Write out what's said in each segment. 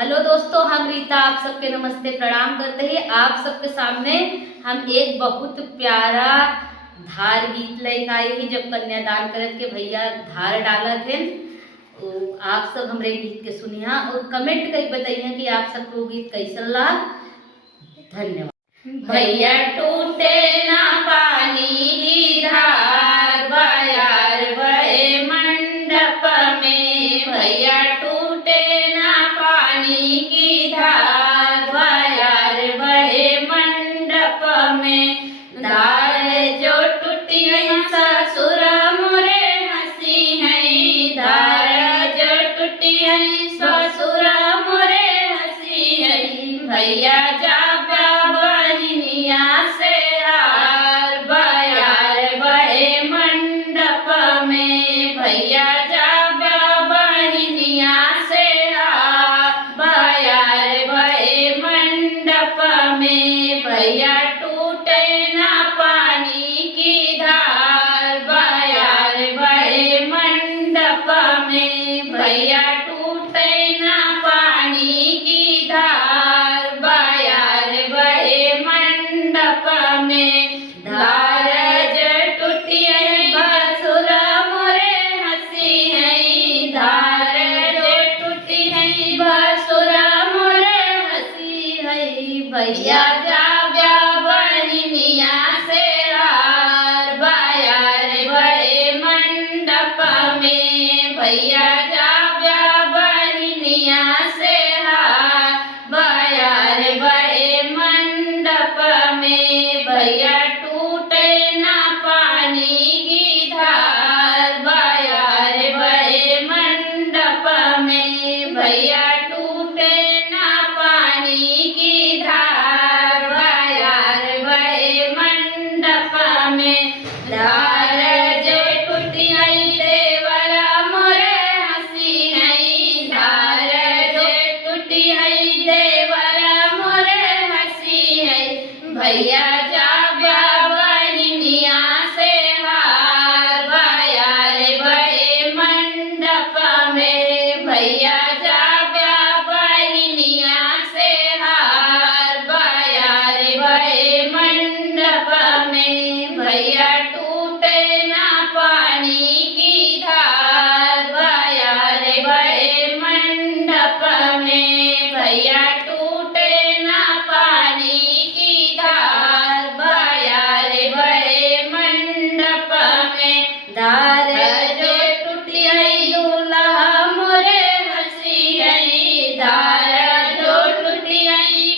Hello दोस्तों, हम रीता आप सबके नमस्ते प्रणाम करते हैं। आप सबके सामने हम एक बहुत प्यारा धार गीत लेकर आए हैं। जब कन्यादान करत के भैया धार डाला थे, तो आप सब हमरे गीत के सुनिया और कमेंट करके बताइए कि आप सबको गीत कैसा लगा। धन्यवाद। भैया टूटे ना पानी की धार, बयार बहे मंडप में। भैया टूटे ना पानी की धार, बयार बहे मंडप में। धार जो टूटी ससुर मोरे हंसी है, धार जो टूटी ससुर मोरे हंसी है। भैया जा से हार, बयार बहे मंडप में। भैया जाबा बहनिया से हार, बयार बहे मंडप में। भैया टूटे ना पानी की धार, बयार बहे मंडप में। भैया टूटे ना पानी की धार, बयार बहे मंडप में। धार जो टूटी ससुर मोरे हंसी है, धार जो टूटी ससुर मोरे हंसी है। भैया जाब्या बहनिया से हार, बयार बहे मंडप में। भैया जाब्या बहनिया से हार, बयार बहे मंडप में। भैया टूटे ना पानी की धार, बयार बहे मंडप में। भैया टूटे ना पानी की धार, बयार बहे मंडप में। धार जो टूटी देवर मोरे हंसी है, धार जो टूटी देवर मोरे हंसी है। भैया जाब्या बहनिया से हार, बयार बहे मंडप में। भैया जाब्या बहनिया से हार, बयार बहे मंडप में। भैया टूटे ना पानी की धार, बयार बहे मंडप में। भैया टूटे ना पानी की धार, बयार बहे मंडप में। धार जो टूटी दूल्हा मोरे हंसी है, धार जो टूटी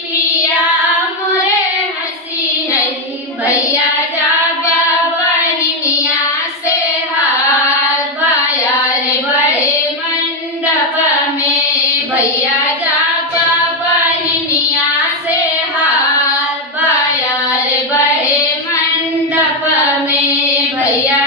पिया मोरे हंसी है। भैया जाब्या बहनिया से हार, बयार बहे मंडप में। भैया जाब्या बहनिया से हार, बयार बहे मंडप में। भैया